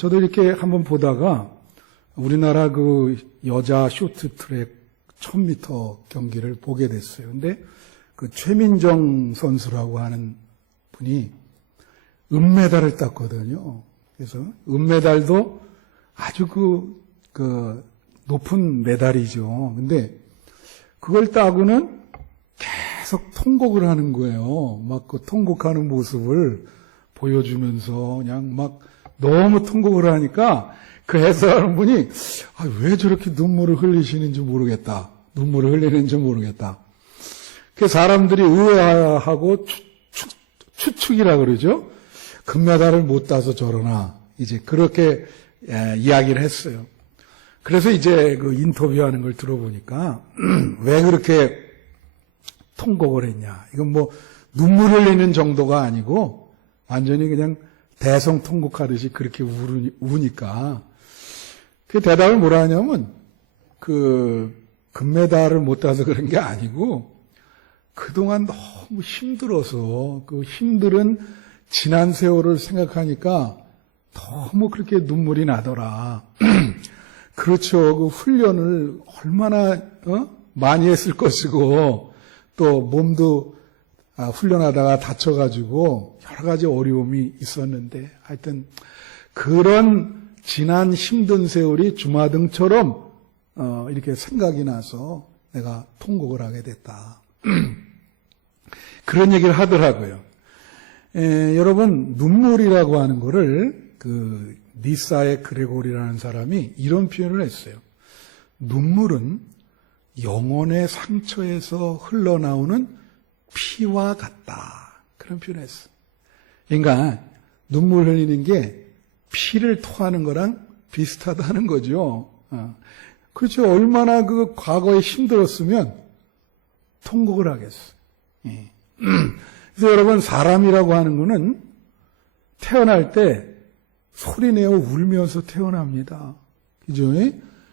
저도 이렇게 한번 보다가 우리나라 그 여자 쇼트트랙 1000m 경기를 보게 됐어요. 근데 그 최민정 선수라고 하는 분이 은메달을 땄거든요. 그래서 은메달도 아주 그 높은 메달이죠. 근데 그걸 따고는 계속 통곡을 하는 거예요. 막 그 통곡하는 모습을 보여주면서 그냥 막 너무 통곡을 하니까 그 해설하는 분이 왜 저렇게 눈물을 흘리시는지 모르겠다. 눈물을 흘리는지 모르겠다. 그 사람들이 의아하고 추측이라 그러죠. 금메달을 못 따서 저러나 이제 그렇게 이야기를 했어요. 그래서 이제 그 인터뷰하는 걸 들어보니까 왜 그렇게 통곡을 했냐. 이건 뭐 눈물 흘리는 정도가 아니고 완전히 그냥 대성통곡하듯이 그렇게 우니까 그 대답을 뭐라 하냐면 그 금메달을 못 따서 그런 게 아니고 그동안 너무 힘들어서 그 힘든 지난 세월을 생각하니까 너무 그렇게 눈물이 나더라. 그렇죠. 그 훈련을 얼마나 많이 했을 것이고 또 몸도 훈련하다가 다쳐가지고 여러 가지 어려움이 있었는데 하여튼 그런 지난 힘든 세월이 주마등처럼 이렇게 생각이 나서 내가 통곡을 하게 됐다. 그런 얘기를 하더라고요. 여러분 눈물이라고 하는 거를 그 니사의 그레고리라는 사람이 이런 표현을 했어요. 눈물은 영혼의 상처에서 흘러나오는 피와 같다. 그런 표현을 했어요. 그러니까 눈물 흘리는 게 피를 토하는 거랑 비슷하다는 거죠. 그렇죠. 얼마나 그 과거에 힘들었으면 통곡을 하겠어요. 예. 그래서 여러분 사람이라고 하는 거는 태어날 때 소리내어 울면서 태어납니다. 그죠?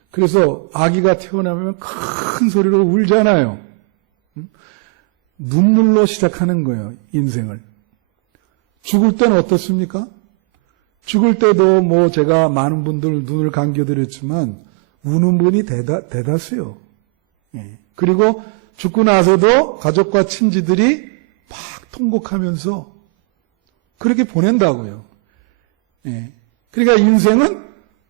그래서 아기가 태어나면 큰 소리로 울잖아요. 눈물로 시작하는 거예요, 인생을. 죽을 때는 어떻습니까? 죽을 때도 뭐 제가 많은 분들 눈을 감겨드렸지만 우는 분이 대다수요. 예. 그리고 죽고 나서도 가족과 친지들이 막 통곡하면서 그렇게 보낸다고요. 예. 그러니까 인생은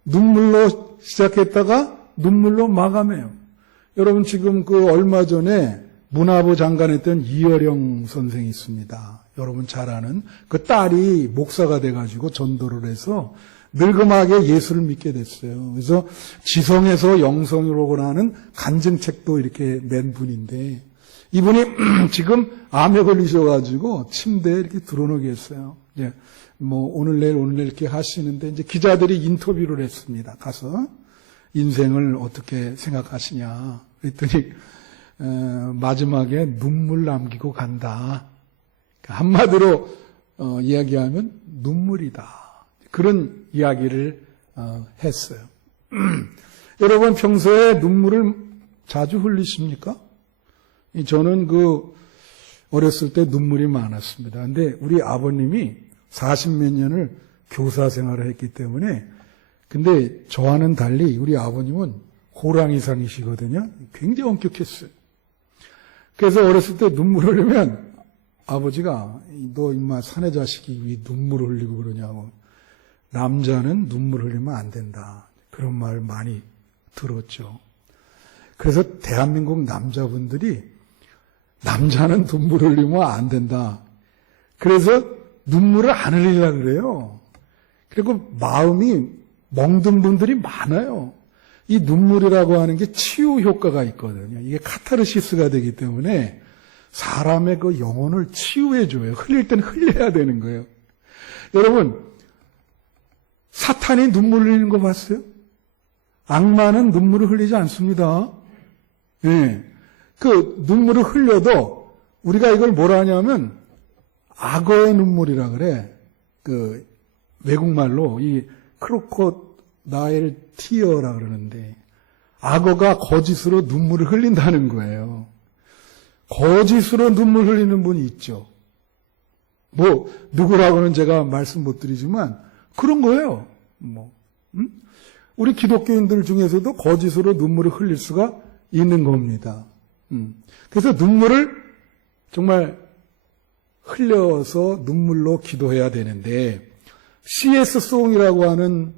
눈물로 시작했다가 눈물로 마감해요. 여러분 지금 그 얼마 전에 문화부 장관 했던 이어령 선생이 있습니다. 여러분 잘 아는 그 딸이 목사가 돼가지고 전도를 해서 늙음하게 예수를 믿게 됐어요. 그래서 지성에서 영성으로 하는 간증책도 이렇게 낸 분인데 이분이 지금 암에 걸리셔가지고 침대에 이렇게 들어놓여 계세요. 예. 뭐 오늘 내일 이렇게 하시는데 이제 기자들이 인터뷰를 했습니다. 가서 인생을 어떻게 생각하시냐 그랬더니 마지막에 눈물 남기고 간다. 한마디로 이야기하면 눈물이다. 그런 이야기를 했어요. 여러분 평소에 눈물을 자주 흘리십니까? 저는 어렸을 때 눈물이 많았습니다. 근데 우리 아버님이 40몇 년을 교사 생활을 했기 때문에 근데 저와는 달리 우리 아버님은 호랑이상이시거든요. 굉장히 엄격했어요. 그래서 어렸을 때 눈물 흘리면 아버지가 너 임마 사내 자식이 왜 눈물 흘리고 그러냐고. 남자는 눈물 흘리면 안 된다. 그런 말 많이 들었죠. 그래서 대한민국 남자분들이 남자는 눈물 흘리면 안 된다. 그래서 눈물을 안 흘리려고 그래요. 그리고 마음이 멍든 분들이 많아요. 이 눈물이라고 하는 게 치유 효과가 있거든요. 이게 카타르시스가 되기 때문에 사람의 그 영혼을 치유해줘요. 흘릴 땐 흘려야 되는 거예요. 여러분, 사탄이 눈물 흘리는 거 봤어요? 악마는 눈물을 흘리지 않습니다. 예. 그 눈물을 흘려도 우리가 이걸 뭐라 하냐면 악어의 눈물이라 그래. 그 외국말로 이 크로코다일 티어라 그러는데 악어가 거짓으로 눈물을 흘린다는 거예요. 거짓으로 눈물 흘리는 분이 있죠. 뭐 누구라고는 제가 말씀 못 드리지만 그런 거예요. 우리 기독교인들 중에서도 거짓으로 눈물을 흘릴 수가 있는 겁니다. 그래서 눈물을 정말 흘려서 눈물로 기도해야 되는데, C.S. 송이라고 하는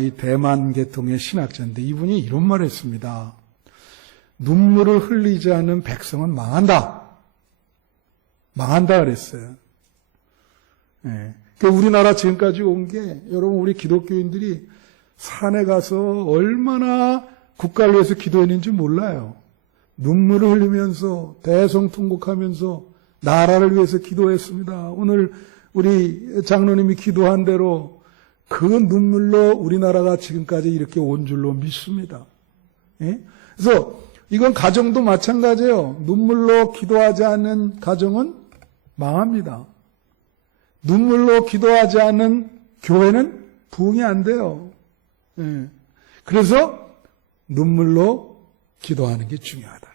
이 대만 계통의 신학자인데 이분이 이런 말을 했습니다. 눈물을 흘리지 않는 백성은 망한다. 망한다 그랬어요. 예. 그러니까 우리나라 지금까지 온 게 여러분 우리 기독교인들이 산에 가서 얼마나 국가를 위해서 기도했는지 몰라요. 눈물을 흘리면서 대성통곡하면서 나라를 위해서 기도했습니다. 오늘 우리 장로님이 기도한 대로 그 눈물로 우리나라가 지금까지 이렇게 온 줄로 믿습니다. 예? 그래서 이건 가정도 마찬가지예요. 눈물로 기도하지 않는 가정은 망합니다. 눈물로 기도하지 않는 교회는 부흥이 안 돼요. 예. 그래서 눈물로 기도하는 게 중요하다.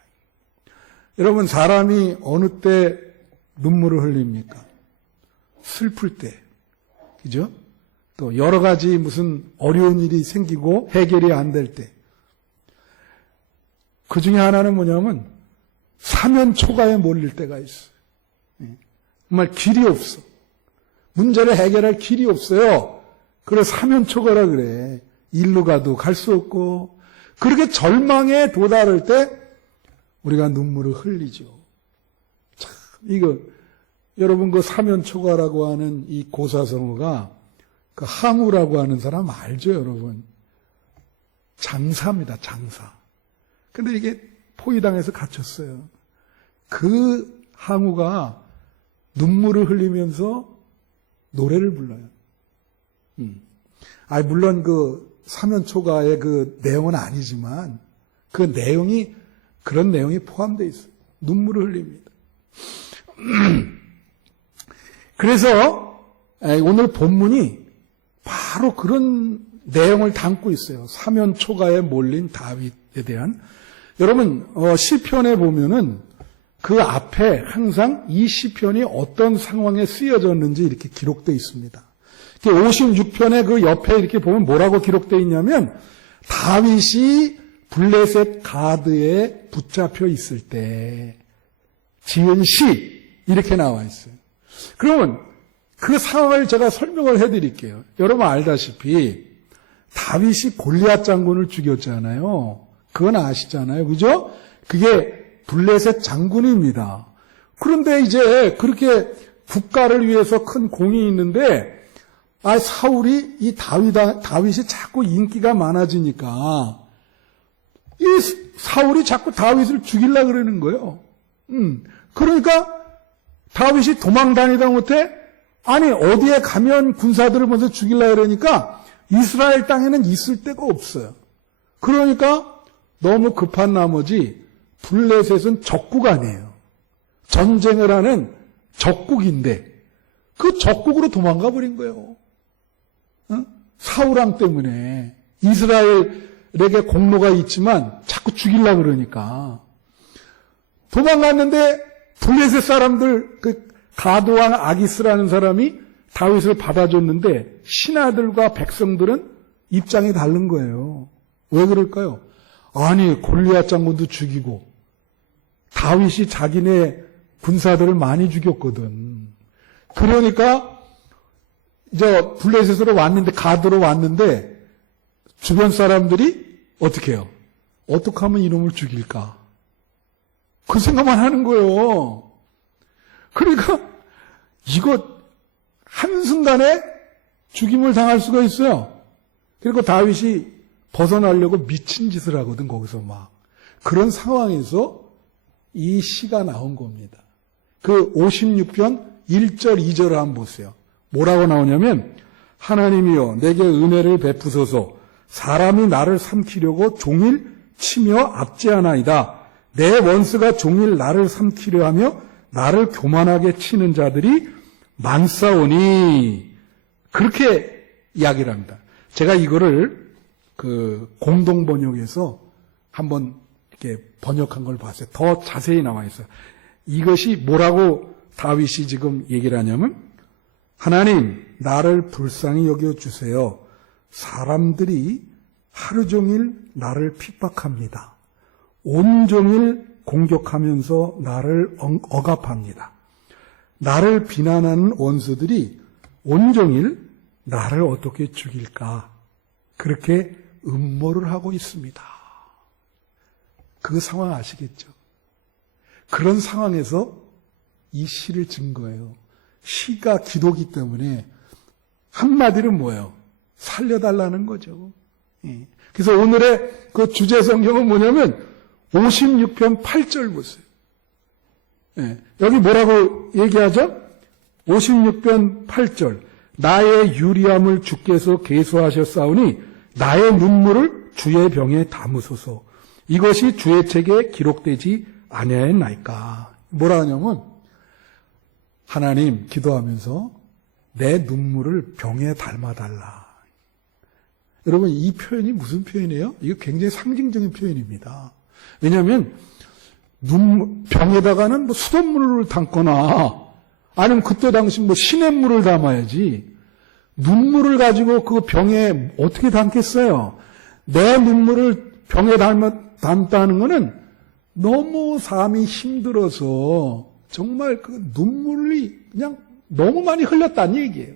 여러분, 사람이 어느 때 눈물을 흘립니까? 슬플 때. 그죠? 또 여러 가지 무슨 어려운 일이 생기고 해결이 안 될 때. 그 중에 하나는 뭐냐면 사면초가에 몰릴 때가 있어요. 정말 길이 없어. 문제를 해결할 길이 없어요. 그래서 사면초가라 그래. 일로 가도 갈 수 없고. 그렇게 절망에 도달할 때 우리가 눈물을 흘리죠. 참, 이거 여러분 그 사면초가라고 하는 이 고사성어가 그 항우라고 하는 사람 알죠, 여러분? 장사입니다, 장사. 근데 이게 포위당해서 갇혔어요. 그 항우가 눈물을 흘리면서 노래를 불러요. 물론 그 사면초가의 그 내용은 아니지만 그 내용이 그런 내용이 포함되어 있어요. 눈물을 흘립니다. 그래서 오늘 본문이 바로 그런 내용을 담고 있어요. 사면초가에 몰린 다윗에 대한. 여러분 시편에 보면은 그 앞에 항상 이 시편이 어떤 상황에 쓰여졌는지 이렇게 기록되어 있습니다. 56편의 그 옆에 이렇게 보면 뭐라고 기록되어 있냐면 다윗이 블레셋 가드에 붙잡혀 있을 때 지은 시 이렇게 나와 있어요. 그러면 그 상황을 제가 설명을 해드릴게요. 여러분 알다시피 다윗이 골리앗 장군을 죽였잖아요. 그건 아시잖아요. 그죠? 그게 블레셋 장군입니다. 그런데 이제 그렇게 국가를 위해서 큰 공이 있는데 사울이 이 다윗이 자꾸 인기가 많아지니까 이 사울이 자꾸 다윗을 죽이려고 그러는 거예요. 그러니까 다윗이 도망 다니다 못해 어디에 가면 군사들을 먼저 죽이려고 그러니까 이스라엘 땅에는 있을 데가 없어요. 그러니까 너무 급한 나머지 블레셋은 적국 아니에요. 전쟁을 하는 적국인데 그 적국으로 도망가 버린 거예요. 사울왕 때문에 이스라엘에게 공로가 있지만 자꾸 죽이려고 그러니까 도망갔는데 블레셋 사람들 그 가드왕 아기스라는 사람이 다윗을 받아줬는데 신하들과 백성들은 입장이 다른 거예요. 왜 그럴까요? 골리앗 장군도 죽이고 다윗이 자기네 군사들을 많이 죽였거든. 그러니까 이제 블레셋으로 왔는데 가드로 왔는데 주변 사람들이 어떻게 해요? 어떻게 하면 이놈을 죽일까? 그 생각만 하는 거예요. 그러니까 이거 한순간에 죽임을 당할 수가 있어요. 그리고 다윗이 벗어나려고 미친 짓을 하거든, 거기서 막. 그런 상황에서 이 시가 나온 겁니다. 그 56편 1절, 2절을 한번 보세요. 뭐라고 나오냐면, 하나님이여 내게 은혜를 베푸소서 사람이 나를 삼키려고 종일 치며 압제하나이다. 내 원수가 종일 나를 삼키려 하며 나를 교만하게 치는 자들이 많사오니. 그렇게 이야기를 합니다. 제가 이거를 그 공동번역에서 한번 이렇게 번역한 걸 봤어요. 더 자세히 나와 있어요. 이것이 뭐라고 다윗이 지금 얘기를 하냐면, 하나님 나를 불쌍히 여겨주세요. 사람들이 하루 종일 나를 핍박합니다. 온종일 공격하면서 나를 억압합니다. 나를 비난하는 원수들이 온종일 나를 어떻게 죽일까 그렇게 음모를 하고 있습니다. 그 상황 아시겠죠? 그런 상황에서 이 시를 진 거예요. 시가 기도기 때문에 한마디로 뭐예요? 살려달라는 거죠. 예. 그래서 오늘의 그 주제 성경은 뭐냐면 56편 8절 보세요. 예. 여기 뭐라고 얘기하죠? 56편 8절. 나의 유리함을 주께서 계수하셨사오니 나의 눈물을 주의 병에 담으소서. 이것이 주의 책에 기록되지 아니하였나이까. 뭐라 하냐면 하나님 기도하면서 내 눈물을 병에 담아달라. 여러분 이 표현이 무슨 표현이에요? 이거 굉장히 상징적인 표현입니다. 왜냐하면 병에다가는 뭐 수돗물을 담거나 아니면 그때 당시 뭐 시냇물을 담아야지 눈물을 가지고 그 병에 어떻게 담겠어요? 내 눈물을 병에 담다는 거는 너무 삶이 힘들어서 정말 그 눈물이 그냥 너무 많이 흘렸다는 얘기예요.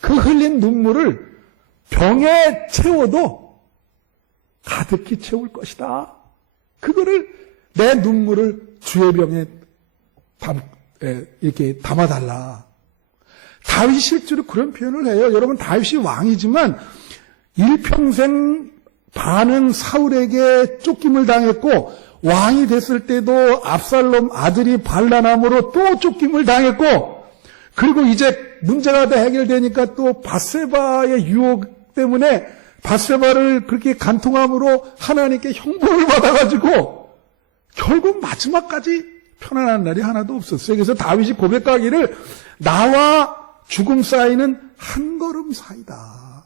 그 흘린 눈물을 병에 채워도 가득히 채울 것이다. 그거를 내 눈물을 주의 병에 이렇게 담아달라. 다윗이 실제로 그런 표현을 해요. 여러분 다윗이 왕이지만 일평생 반은 사울에게 쫓김을 당했고 왕이 됐을 때도 압살롬 아들이 반란함으로 또 쫓김을 당했고 그리고 이제 문제가 다 해결되니까 또 밧세바의 유혹 때문에 밧세바를 그렇게 간통함으로 하나님께 형벌을 받아가지고 결국 마지막까지 편안한 날이 하나도 없었어요. 그래서 다윗이 고백하기를 나와 죽음 사이는 한 걸음 사이다.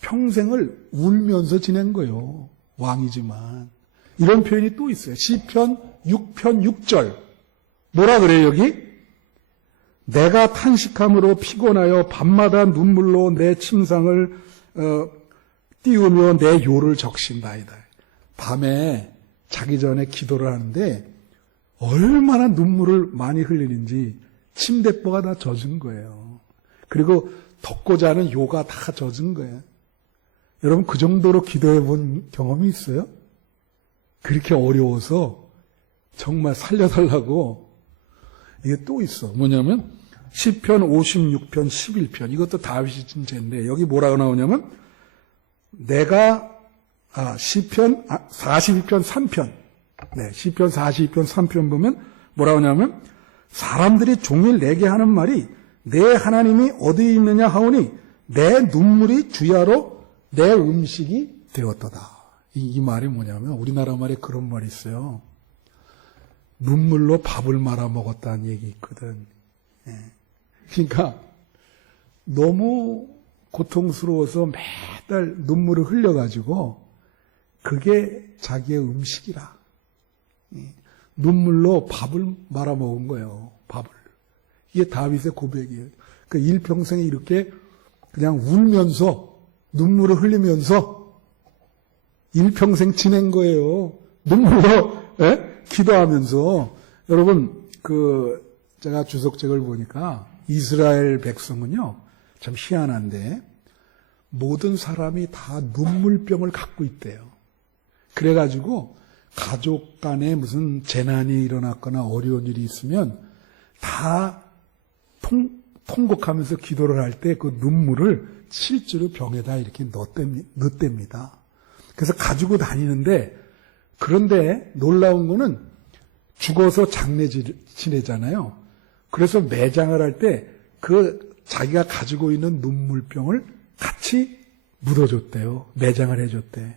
평생을 울면서 지낸 거예요. 왕이지만. 이런 표현이 또 있어요. 시편 6편 6절. 뭐라 그래요 여기? 내가 탄식함으로 피곤하여 밤마다 눈물로 내 침상을 띄우며 내 요를 적신다이다. 밤에 자기 전에 기도를 하는데 얼마나 눈물을 많이 흘리는지 침대보가 다 젖은 거예요. 그리고 덮고 자는 요가 다 젖은 거예요. 여러분 그 정도로 기도해 본 경험이 있어요? 그렇게 어려워서 정말 살려달라고. 이게 또 있어. 뭐냐면 시편 56편 11편 이것도 다윗이 진 죄인데 여기 뭐라고 나오냐면 내가 시편 42편 3편 네, 시편 42편 3편 보면 뭐라고 하냐면 사람들이 종일 내게 하는 말이 내 하나님이 어디에 있느냐 하오니 내 눈물이 주야로 내 음식이 되었도다. 이 말이 뭐냐면 우리나라 말에 그런 말이 있어요. 눈물로 밥을 말아 먹었다는 얘기 있거든. 예. 그러니까 너무 고통스러워서 매달 눈물을 흘려가지고 그게 자기의 음식이라. 예. 눈물로 밥을 말아 먹은 거예요. 밥을. 이게 다윗의 고백이에요. 그 일평생에 이렇게 그냥 울면서 눈물을 흘리면서 일평생 지낸 거예요. 눈물로 기도하면서. 여러분 제가 주석책을 보니까 이스라엘 백성은요 참 희한한데 모든 사람이 다 눈물병을 갖고 있대요. 그래가지고 가족 간에 무슨 재난이 일어났거나 어려운 일이 있으면 다 통곡하면서 기도를 할 때 그 눈물을 실제로 병에다 이렇게 넣답니다. 그래서 가지고 다니는데 그런데 놀라운 거는 죽어서 장례 지내잖아요. 그래서 매장을 할 때 그 자기가 가지고 있는 눈물병을 같이 묻어줬대요. 매장을 해줬대.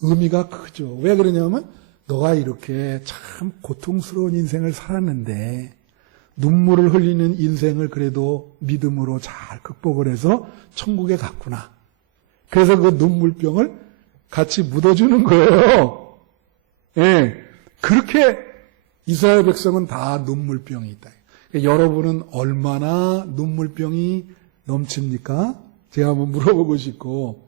의미가 크죠. 왜 그러냐면 너가 이렇게 참 고통스러운 인생을 살았는데 눈물을 흘리는 인생을 그래도 믿음으로 잘 극복을 해서 천국에 갔구나. 그래서 그 눈물병을 같이 묻어주는 거예요. 예. 그렇게 이스라엘 백성은 다 눈물병이 있다. 그러니까 여러분은 얼마나 눈물병이 넘칩니까? 제가 한번 물어보고 싶고,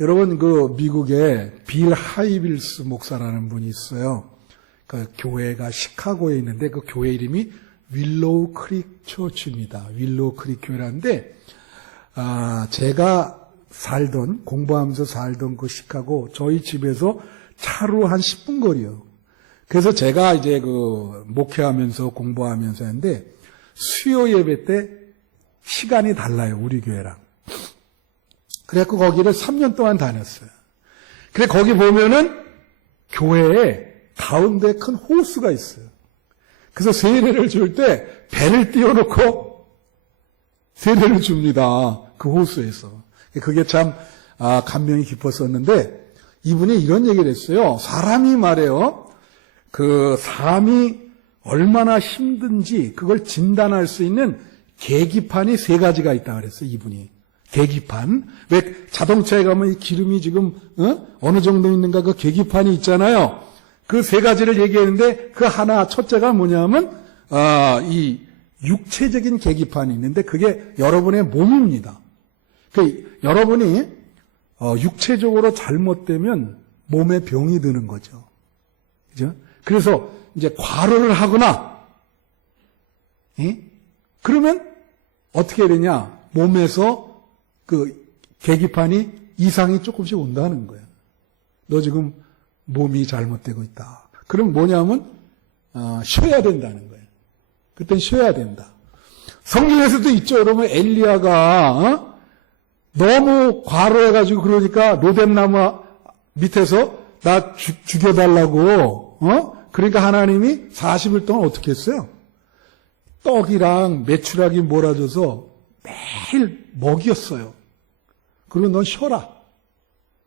여러분 그 미국에 빌 하이빌스 목사라는 분이 있어요. 그 교회가 시카고에 있는데 그 교회 이름이 윌로우 크릭 처치입니다. 윌로우 크릭 교회라는데, 제가 공부하면서 살던 그 시카고, 저희 집에서 차로 한 10분 거리요. 그래서 제가 이제 그 목회하면서 공부하면서 했는데, 수요 예배 때 시간이 달라요, 우리 교회랑. 그래갖고 거기를 3년 동안 다녔어요. 그래, 거기 보면은 교회에 가운데 큰 호수가 있어요. 그래서 세례를 줄 때 배를 띄워놓고 세례를 줍니다. 그 호수에서. 그게 참 감명이 깊었었는데, 이분이 이런 얘기를 했어요. 사람이 말해요. 그 삶이 얼마나 힘든지 그걸 진단할 수 있는 계기판이 3가지가 있다 그랬어요. 이분이. 계기판. 왜 자동차에 가면 이 기름이 지금 어느 정도 있는가 그 계기판이 있잖아요. 그 3가지를 얘기했는데 그 하나 첫째가 뭐냐면 이 육체적인 계기판이 있는데 그게 여러분의 몸입니다. 그 여러분이 육체적으로 잘못되면 몸에 병이 드는 거죠. 그죠? 그래서 이제 과로를 하거나 그러면 어떻게 되냐? 몸에서 그 계기판이 이상이 조금씩 온다는 거예요. 너 지금 몸이 잘못되고 있다. 그럼 뭐냐면 쉬어야 된다는 거예요. 그땐 쉬어야 된다. 성경에서도 있죠. 여러분 엘리야가 너무 과로해가지고 그러니까 로뎀나무 밑에서 나 죽여달라고 그러니까 하나님이 40일 동안 어떻게 했어요? 떡이랑 메추라기 몰아줘서 매일 먹였어요. 그리고 넌 쉬어라.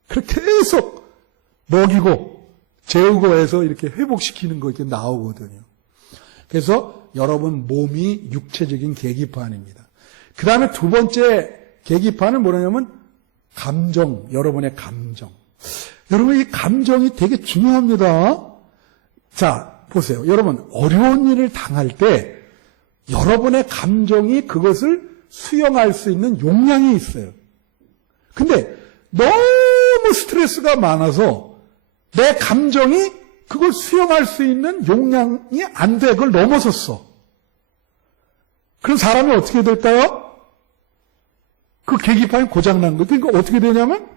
그렇게 계속 먹이고 재우고 해서 이렇게 회복시키는 거 이렇게 나오거든요. 그래서 여러분 몸이 육체적인 계기판입니다. 그 다음에 2번째 계기판은 뭐냐면 감정, 여러분의 감정. 여러분 이 감정이 되게 중요합니다. 자, 보세요. 여러분 어려운 일을 당할 때 여러분의 감정이 그것을 수용할 수 있는 용량이 있어요. 근데 너무 스트레스가 많아서 내 감정이 그걸 수용할 수 있는 용량이 안 돼. 그걸 넘어섰어. 그럼 사람이 어떻게 될까요? 그 계기판이 고장난 거예요. 그러니까 어떻게 되냐면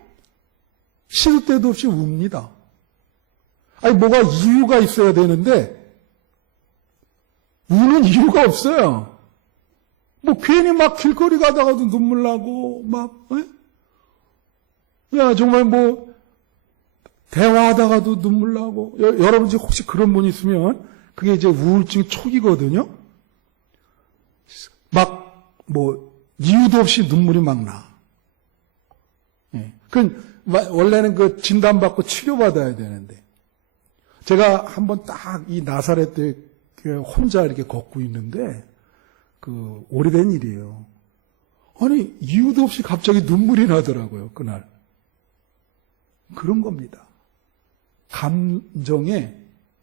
시도 때도 없이 웁니다. 아니 뭐가 이유가 있어야 되는데 우는 이유가 없어요. 뭐 괜히 막 길거리 가다가도 눈물 나고 막 야 정말 뭐 대화하다가도 눈물 나고 여러분 지금 혹시 그런 분 있으면 그게 이제 우울증 초기거든요. 막 뭐 이유도 없이 눈물이 막 나. 예. 그 원래는 그 진단받고 치료받아야 되는데 제가 한번 딱 이 나사렛 때 혼자 이렇게 걷고 있는데 그 오래된 일이에요. 아니 이유도 없이 갑자기 눈물이 나더라고요. 그날. 그런 겁니다. 감정에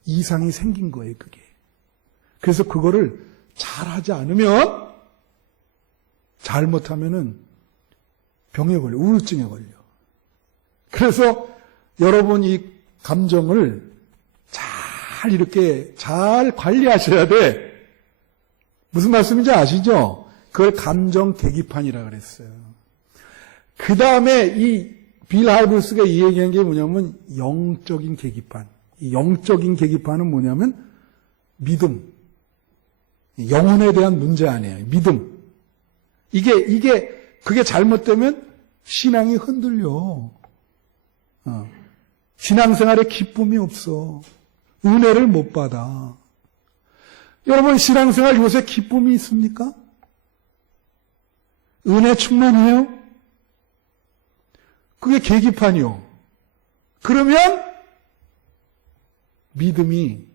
이상이 생긴 거예요. 그게. 그래서 그거를 잘하지 않으면 잘못하면은 병에 걸려. 우울증에 걸려. 그래서 여러분 이 감정을 잘 이렇게 잘 관리하셔야 돼. 무슨 말씀인지 아시죠? 그걸 감정 계기판이라 그랬어요. 그 다음에 이 빌 하이블스가 이 얘기한 게 뭐냐면 영적인 계기판. 이 영적인 계기판은 뭐냐면 믿음. 영혼에 대한 문제 아니에요. 믿음. 그게 잘못되면 신앙이 흔들려. 신앙생활에 기쁨이 없어. 은혜를 못 받아. 여러분 신앙생활 요새 기쁨이 있습니까? 은혜 충만해요? 그게 계기판이요. 그러면 믿음이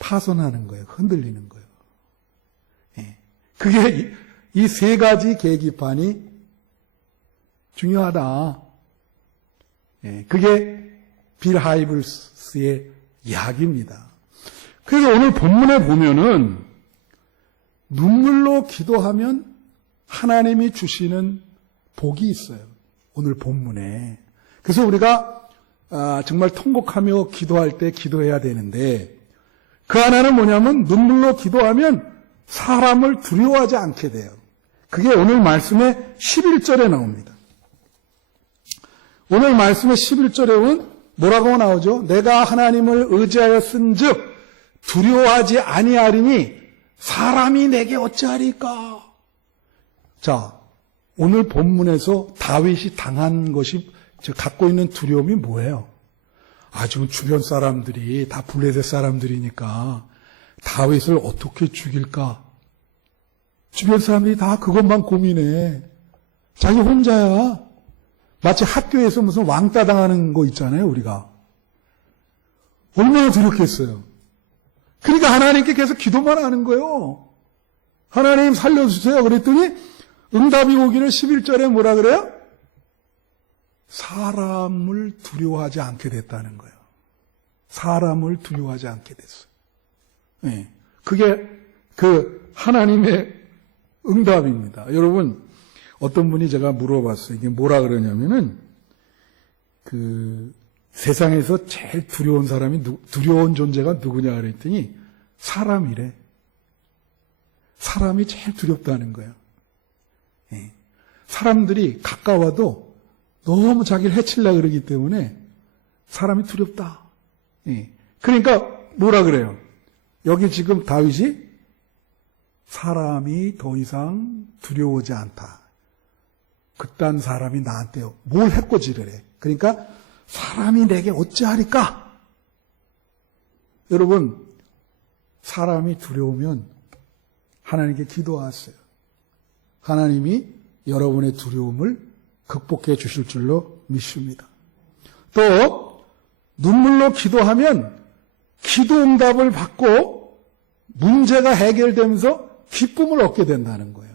파손하는 거예요. 흔들리는 거예요. 예. 그게 이 3가지 계기판이 중요하다. 예. 그게 빌 하이블스의 이야기입니다. 그래서 오늘 본문에 보면은 눈물로 기도하면 하나님이 주시는 복이 있어요. 오늘 본문에. 그래서 우리가 정말 통곡하며 기도할 때 기도해야 되는데 그 하나는 뭐냐면 눈물로 기도하면 사람을 두려워하지 않게 돼요. 그게 오늘 말씀의 11절에 나옵니다. 오늘 말씀의 11절에 보면 뭐라고 나오죠? 내가 하나님을 의지하였은즉 두려워하지 아니하리니 사람이 내게 어찌하리까? 자, 오늘 본문에서 다윗이 당한 것이 갖고 있는 두려움이 뭐예요? 지금 주변 사람들이 다 블레셋 사람들이니까 다윗을 어떻게 죽일까? 주변 사람들이 다 그것만 고민해. 자기 혼자야. 마치 학교에서 무슨 왕따 당하는 거 있잖아요, 우리가. 얼마나 두렵겠어요. 그러니까 하나님께 계속 기도만 하는 거예요. 하나님 살려주세요. 그랬더니 응답이 오기를 11절에 뭐라 그래요? 사람을 두려워하지 않게 됐다는 거예요. 사람을 두려워하지 않게 됐어요. 네. 그게 그 하나님의 응답입니다. 여러분, 어떤 분이 제가 물어봤어요. 이게 뭐라 그러냐면은, 세상에서 제일 두려운 사람이, 두려운 존재가 누구냐 그랬더니, 사람이래. 사람이 제일 두렵다는 거예요. 네. 사람들이 가까워도 너무 자기를 해치려고 그러기 때문에 사람이 두렵다. 네. 그러니까 뭐라 그래요? 여기 지금 다윗이 사람이 더 이상 두려워하지 않다. 그딴 사람이 나한테 뭘 해코지를 해. 그러니까 사람이 내게 어찌하리까? 여러분, 사람이 두려우면 하나님께 기도하세요. 하나님이 여러분의 두려움을 극복해 주실 줄로 믿습니다. 또 눈물로 기도하면 기도 응답을 받고 문제가 해결되면서 기쁨을 얻게 된다는 거예요.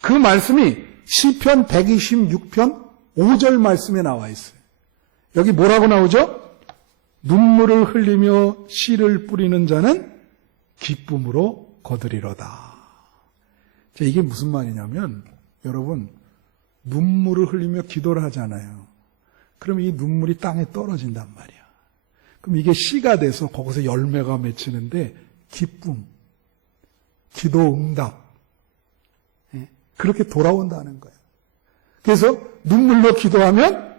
그 말씀이 시편 126편 5절 말씀에 나와 있어요. 여기 뭐라고 나오죠? 눈물을 흘리며 씨를 뿌리는 자는 기쁨으로 거두리로다. 자, 이게 무슨 말이냐면 여러분, 눈물을 흘리며 기도를 하잖아요. 그럼 이 눈물이 땅에 떨어진단 말이야. 그럼 이게 씨가 돼서 거기서 열매가 맺히는데 기쁨, 기도 응답, 그렇게 돌아온다는 거예요. 그래서 눈물로 기도하면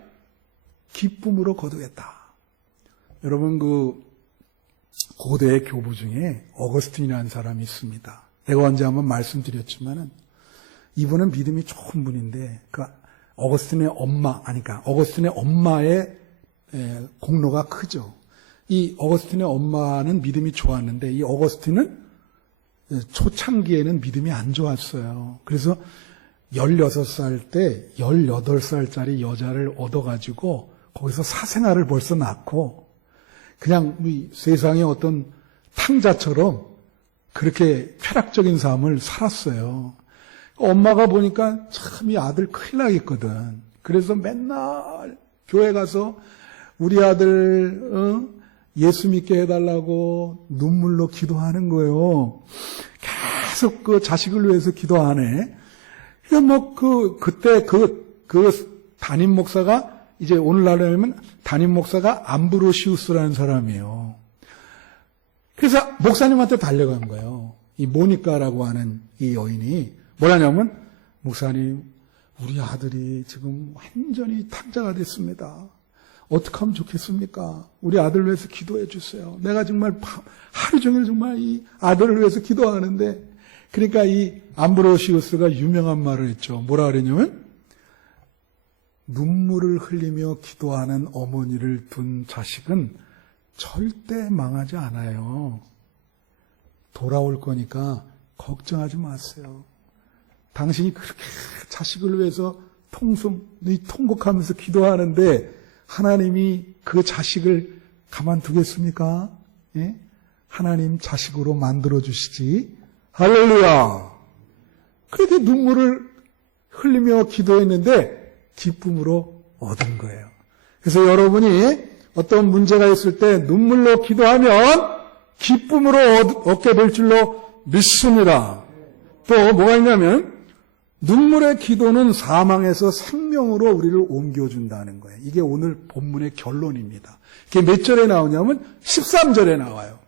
기쁨으로 거두겠다. 여러분, 고대의 교부 중에 어거스틴이라는 사람이 있습니다. 내가 언제 한번 말씀드렸지만은 이분은 믿음이 좋은 분인데 어거스틴의 엄마의 공로가 크죠. 이 어거스틴의 엄마는 믿음이 좋았는데 이 어거스틴은 초창기에는 믿음이 안 좋았어요. 그래서 16살 때 18살짜리 여자를 얻어가지고 거기서 사생활을 벌써 낳고 그냥 세상의 어떤 탕자처럼 그렇게 쾌락적인 삶을 살았어요. 엄마가 보니까 참 이 아들 큰일 나겠거든. 그래서 맨날 교회 가서 우리 아들 예수 믿게 해달라고 눈물로 기도하는 거예요. 계속 그 자식을 위해서 기도하네. 그때 담임 목사가 이제 오늘날에 하면 담임 목사가 암브로시우스라는 사람이에요. 그래서 목사님한테 달려간 거예요. 이 모니카라고 하는 이 여인이 뭐라냐면, 목사님, 우리 아들이 지금 완전히 탕자가 됐습니다. 어떻게 하면 좋겠습니까? 우리 아들을 위해서 기도해 주세요. 내가 정말 하루 종일 정말 이 아들을 위해서 기도하는데, 그러니까 이 암브로시우스가 유명한 말을 했죠. 뭐라 그랬냐면, 눈물을 흘리며 기도하는 어머니를 둔 자식은 절대 망하지 않아요. 돌아올 거니까 걱정하지 마세요. 당신이 그렇게 자식을 위해서 통곡하면서 기도하는데 하나님이 그 자식을 가만두겠습니까? 예? 하나님 자식으로 만들어주시지. 할렐루야. 그렇게 눈물을 흘리며 기도했는데 기쁨으로 얻은 거예요. 그래서 여러분이 어떤 문제가 있을 때 눈물로 기도하면 기쁨으로 얻게 될 줄로 믿습니다. 또 뭐가 있냐면 눈물의 기도는 사망에서 생명으로 우리를 옮겨준다는 거예요. 이게 오늘 본문의 결론입니다. 이게 몇 절에 나오냐면 13절에 나와요.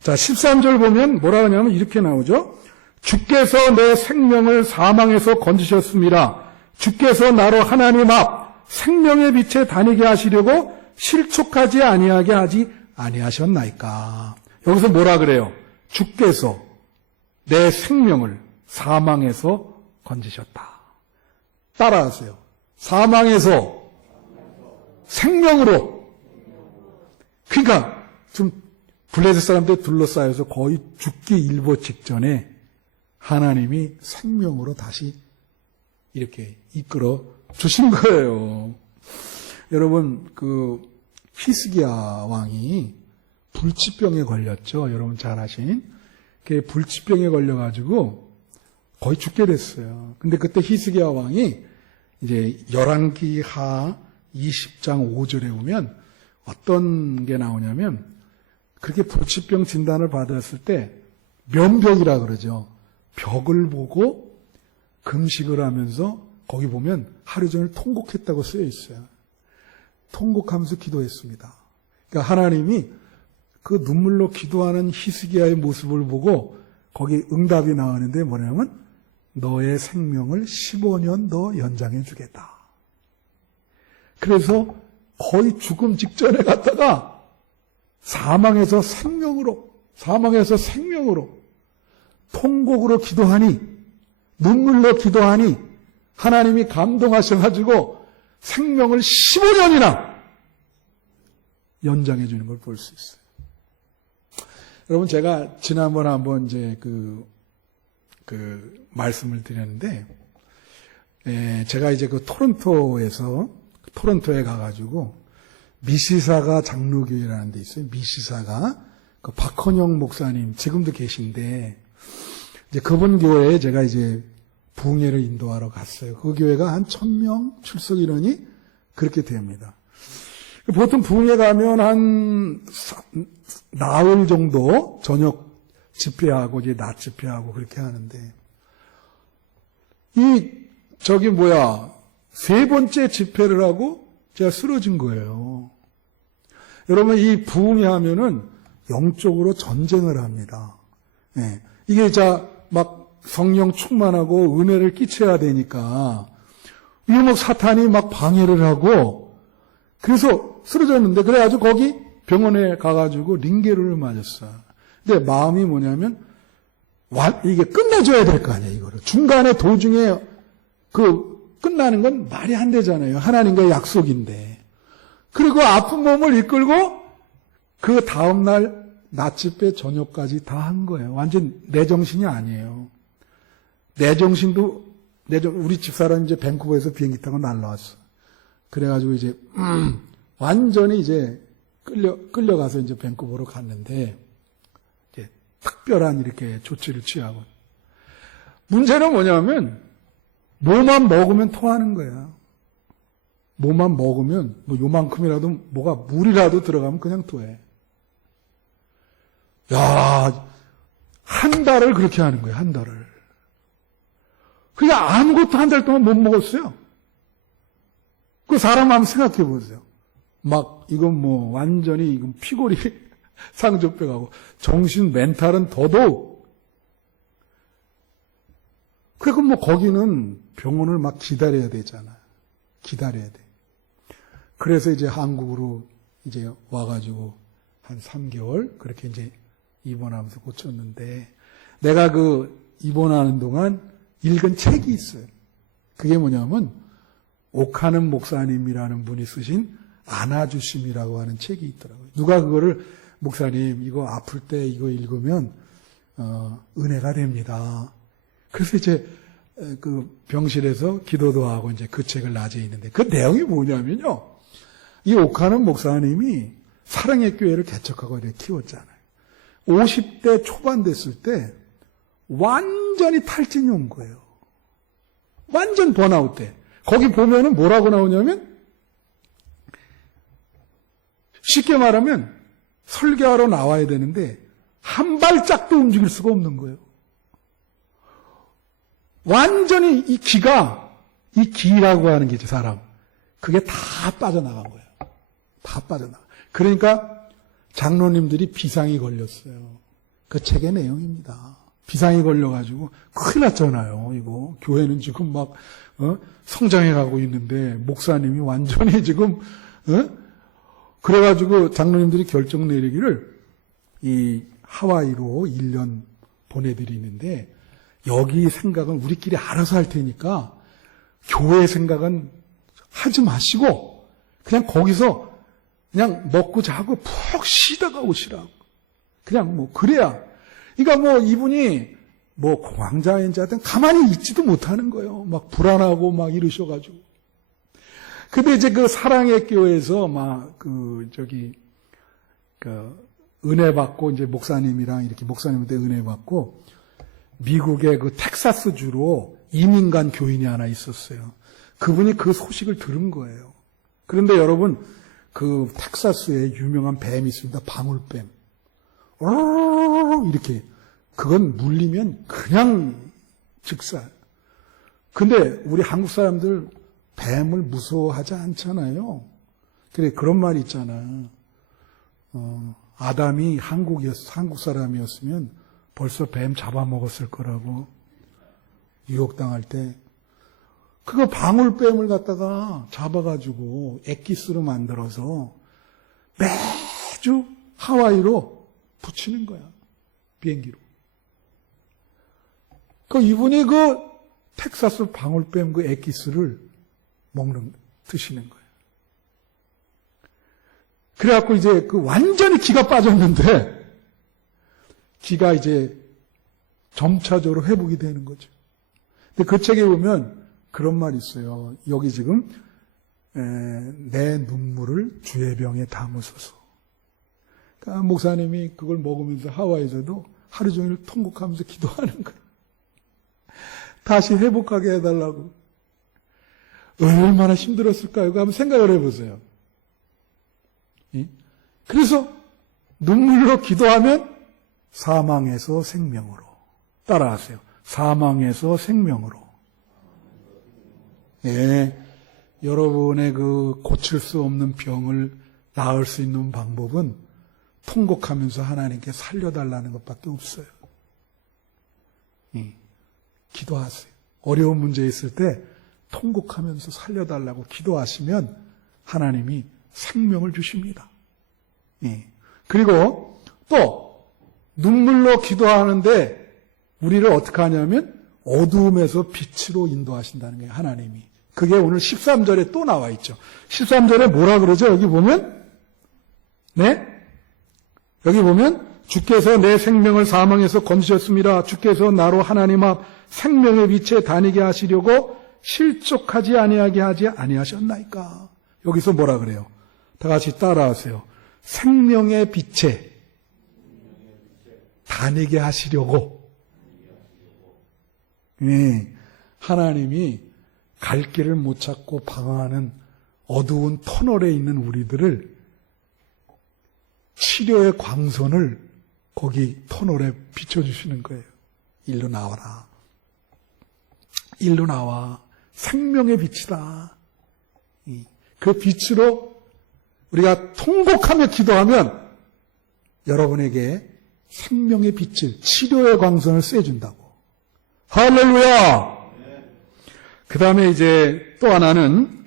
자, 13절 보면 뭐라 하냐면 이렇게 나오죠. 주께서 내 생명을 사망에서 건지셨습니다. 주께서 나로 하나님 앞 생명의 빛에 다니게 하시려고 실족하지 아니하게 하지 아니하셨나이까. 여기서 뭐라 그래요? 주께서 내 생명을 사망에서 건지셨다. 따라하세요. 사망에서 생명으로. 그러니까 좀 블레셋 사람들 둘러싸여서 거의 죽기 일보 직전에 하나님이 생명으로 다시 이렇게 이끌어 주신 거예요. 여러분, 히스기야 왕이 불치병에 걸렸죠. 여러분 잘 아신. 그 불치병에 걸려가지고 거의 죽게 됐어요. 근데 그때 히스기야 왕이 이제 열왕기하 20장 5절에 보면 어떤 게 나오냐면 그렇게 불치병 진단을 받았을 때 면벽이라 그러죠. 벽을 보고 금식을 하면서 거기 보면 하루 종일 통곡했다고 쓰여 있어요. 통곡하면서 기도했습니다. 그러니까 하나님이 그 눈물로 기도하는 히스기야의 모습을 보고 거기 응답이 나오는데 뭐냐면 너의 생명을 15년 더 연장해 주겠다. 그래서 거의 죽음 직전에 갔다가 사망에서 생명으로 통곡으로 기도하니 눈물로 기도하니 하나님이 감동하셔가지고 생명을 15년이나 연장해 주는 걸 볼 수 있어요. 여러분, 제가 지난번에 한번 이제 말씀을 드렸는데, 제가 이제 토론토에 가가지고, 미시사가 장로교회라는 데 있어요. 미시사가. 박헌영 목사님, 지금도 계신데, 이제 그분 교회에 제가 이제 부흥회를 인도하러 갔어요. 그 교회가 한 1000명 출석 인원이 그렇게 됩니다. 보통 부흥회 가면 한 나흘 정도 저녁 집회하고 이제 낮 집회하고 그렇게 하는데 세 번째 집회를 하고 제가 쓰러진 거예요. 여러분, 이 부흥회 하면은 영적으로 전쟁을 합니다. 네. 이게 막 성령 충만하고 은혜를 끼쳐야 되니까 이게 막 사탄이 막 방해를 하고 그래서 쓰러졌는데 그래가지고 거기 병원에 가가지고 링게루를 맞았어. 근데 마음이 뭐냐면 이게 끝내줘야 될 거 아니야, 이거를. 중간에 도중에 끝나는 건 말이 안 되잖아요. 하나님과의 약속인데. 그리고 아픈 몸을 이끌고 그 다음날 낮집회 저녁까지 다 한 거예요. 완전 내 정신이 아니에요. 내 정신도 우리 집사람이 이제 밴쿠버에서 비행기 타고 날라왔어. 그래가지고 이제 완전히 이제 끌려가서 이제 밴쿠버로 갔는데 이제 특별한 이렇게 조치를 취하고 문제는 뭐냐면 뭐만 먹으면 토하는 거야. 뭐만 먹으면 뭐 요만큼이라도 뭐가 물이라도 들어가면 그냥 토해. 야, 한 달을 그렇게 하는 거예요. 한 달을. 그러니까 아무것도 한 달 동안 못 먹었어요. 그 사람 한번 생각해 보세요. 막 이건 뭐 완전히 이건 피골이 상접해가고 정신 멘탈은 더더욱. 그리고 뭐 거기는 병원을 막 기다려야 되잖아. 기다려야 돼. 그래서 이제 한국으로 이제 와가지고 한 3개월 그렇게 이제 입원하면서 고쳤는데 내가 입원하는 동안 읽은 책이 있어요. 그게 뭐냐면 옥하는 목사님이라는 분이 쓰신 안아주심이라고 하는 책이 있더라고요. 누가 그거를 목사님 이거 아플 때 이거 읽으면 은혜가 됩니다. 그래서 이제 그 병실에서 기도도 하고 이제 그 책을 낮에 있는데 그 내용이 뭐냐면요. 이 옥하는 목사님이 사랑의 교회를 개척하고 이렇게 키웠잖아요. 50대 초반 됐을 때 완전히 탈진이 온 거예요. 완전 번아웃 때. 거기 보면은 뭐라고 나오냐면 쉽게 말하면 설교하러 나와야 되는데 한 발짝도 움직일 수가 없는 거예요. 완전히 이 기라고 하는 게 있죠, 사람. 그게 다 빠져나간 거예요. 다 빠져나가. 그러니까 장로님들이 비상이 걸렸어요. 그 책의 내용입니다. 비상이 걸려가지고 큰일 났잖아요, 이거. 교회는 지금 막, 성장해가고 있는데, 목사님이 완전히 지금, 그래가지고 장로님들이 결정 내리기를 이 하와이로 1년 보내드리는데, 여기 생각은 우리끼리 알아서 할 테니까, 교회 생각은 하지 마시고, 그냥 거기서 그냥 먹고 자고 푹 쉬다가 오시라고. 그냥 뭐, 그래야. 그러니까 뭐 이분이 뭐 공황장애인자든 가만히 있지도 못하는 거예요. 막 불안하고 막 이러셔가지고. 근데 이제 그 사랑의 교회에서 막 은혜 받고 이제 목사님이랑 이렇게 목사님한테 은혜 받고 미국의 그 텍사스주로 이민 간 교인이 하나 있었어요. 그분이 그 소식을 들은 거예요. 그런데 여러분, 그 텍사스에 유명한 뱀이 있습니다. 방울뱀. 이렇게. 그건 물리면 그냥 즉사. 근데 우리 한국 사람들 뱀을 무서워하지 않잖아요. 그래, 그런 말이 있잖아. 아담이 한국 사람이었으면 벌써 뱀 잡아먹었을 거라고. 유혹당할 때. 그거 방울뱀을 갖다가 잡아가지고 액기스로 만들어서 매주 하와이로 붙이는 거야. 비행기로. 이분이 그 텍사스 방울뱀 그 액기스를 드시는 거예요. 그래갖고 이제 그 완전히 기가 빠졌는데, 기가 이제 점차적으로 회복이 되는 거죠. 근데 그 책에 보면 그런 말이 있어요. 여기 지금, 내 눈물을 주의 병에 담으소서. 그러니까 목사님이 그걸 먹으면서 하와이에서도 하루 종일 통곡하면서 기도하는 거예요. 다시 회복하게 해달라고. 얼마나 힘들었을까요? 한번 생각을 해보세요. 그래서 눈물로 기도하면 사망에서 생명으로. 따라하세요. 사망에서 생명으로. 예, 여러분의 그 고칠 수 없는 병을 나을 수 있는 방법은 통곡하면서 하나님께 살려달라는 것밖에 없어요. 기도하세요. 어려운 문제 있을 때 통곡하면서 살려달라고 기도하시면 하나님이 생명을 주십니다. 그리고 또 눈물로 기도하는데 우리를 어떻게 하냐면 어두움에서 빛으로 인도하신다는 거예요. 하나님이. 그게 오늘 13절에 또 나와 있죠. 13절에 뭐라 그러죠? 여기 보면 여기 보면 주께서 내 생명을 사망에서 건지셨습니다. 주께서 나로 하나님 앞 생명의 빛에 다니게 하시려고 실족하지 아니하게 하지 아니하셨나이까. 여기서 뭐라 그래요? 다 같이 따라하세요. 생명의 빛에 다니게 하시려고. 하나님이 갈 길을 못 찾고 방황하는 어두운 터널에 있는 우리들을 치료의 광선을 거기 터널에 비춰주시는 거예요. 일로 나와라. 일로 나와. 생명의 빛이다. 그 빛으로 우리가 통곡하며 기도하면 여러분에게 생명의 빛을, 치료의 광선을 쐬준다고. 할렐루야! 그 다음에 이제 또 하나는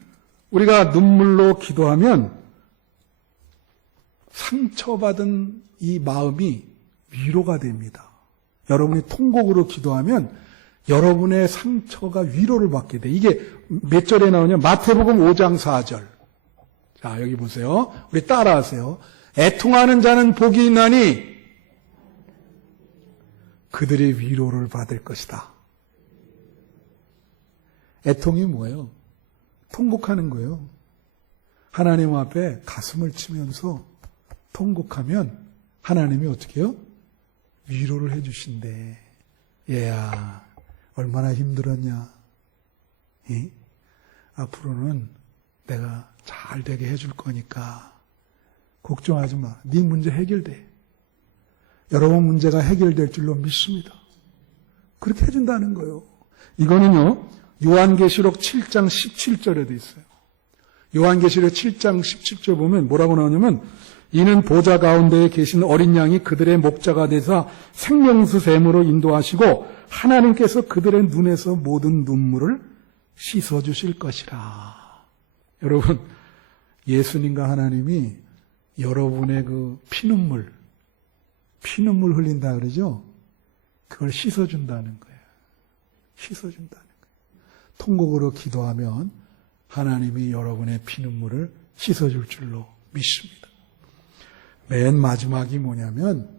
우리가 눈물로 기도하면 상처받은 이 마음이 위로가 됩니다. 여러분이 통곡으로 기도하면 여러분의 상처가 위로를 받게 돼. 이게 몇 절에 나오냐? 마태복음 5장 4절. 자, 여기 보세요. 우리 따라하세요. 애통하는 자는 복이 있나니 그들의 위로를 받을 것이다. 애통이 뭐예요? 통곡하는 거예요. 하나님 앞에 가슴을 치면서 통곡하면 하나님이 어떻게 해요? 위로를 해주신대. 얘야, 얼마나 힘들었냐? 앞으로는 내가 잘 되게 해줄 거니까 걱정하지 마. 네 문제 해결돼. 여러분 문제가 해결될 줄로 믿습니다. 그렇게 해준다는 거예요. 이거는요, 요한계시록 7장 17절에 돼 있어요. 요한계시록 7장 17절 보면 뭐라고 나오냐면, 이는 보좌 가운데에 계신 어린 양이 그들의 목자가 되사 생명수 샘으로 인도하시고 하나님께서 그들의 눈에서 모든 눈물을 씻어주실 것이라. 여러분, 예수님과 하나님이 여러분의 그 피눈물 흘린다 그러죠? 그걸 씻어준다는 거예요. 씻어준다는 거예요. 통곡으로 기도하면 하나님이 여러분의 피눈물을 씻어줄 줄로 믿습니다. 맨 마지막이 뭐냐면,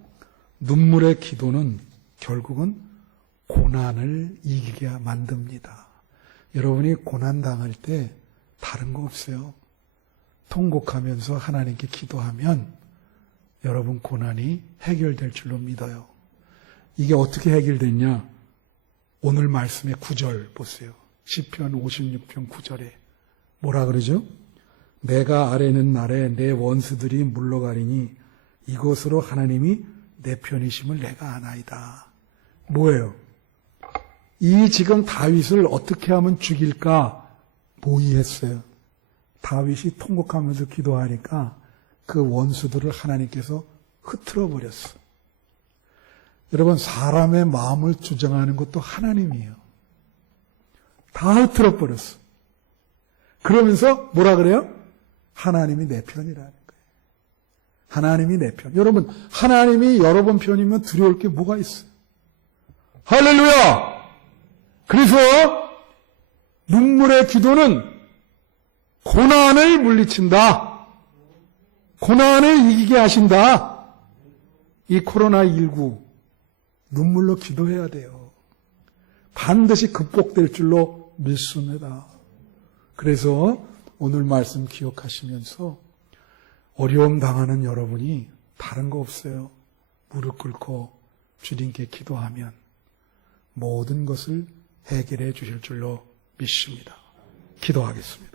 눈물의 기도는 결국은 고난을 이기게 만듭니다. 여러분이 고난 당할 때 다른 거 없어요. 통곡하면서 하나님께 기도하면 여러분 고난이 해결될 줄로 믿어요. 이게 어떻게 해결됐냐? 오늘 말씀의 9절 보세요. 시편 56편 9절에 뭐라 그러죠? 내가 아뢰는 날에 내 원수들이 물러가리니 이것으로 하나님이 내 편이심을 내가 아나이다. 뭐예요? 이 지금 다윗을 어떻게 하면 죽일까 모의했어요. 다윗이 통곡하면서 기도하니까 그 원수들을 하나님께서 흐트러 버렸어. 여러분, 사람의 마음을 주장하는 것도 하나님이에요. 다 흐트러 버렸어. 그러면서 뭐라 그래요? 하나님이 내 편이라는 거예요. 하나님이 내 편. 여러분, 하나님이 여러분 편이면 두려울 게 뭐가 있어요? 할렐루야! 그래서 눈물의 기도는 고난을 물리친다. 고난을 이기게 하신다. 이 코로나19 눈물로 기도해야 돼요. 반드시 극복될 줄로 믿습니다. 그래서 오늘 말씀 기억하시면서 어려움 당하는 여러분이 다른 거 없어요. 무릎 꿇고 주님께 기도하면 모든 것을 해결해 주실 줄로 믿습니다. 기도하겠습니다.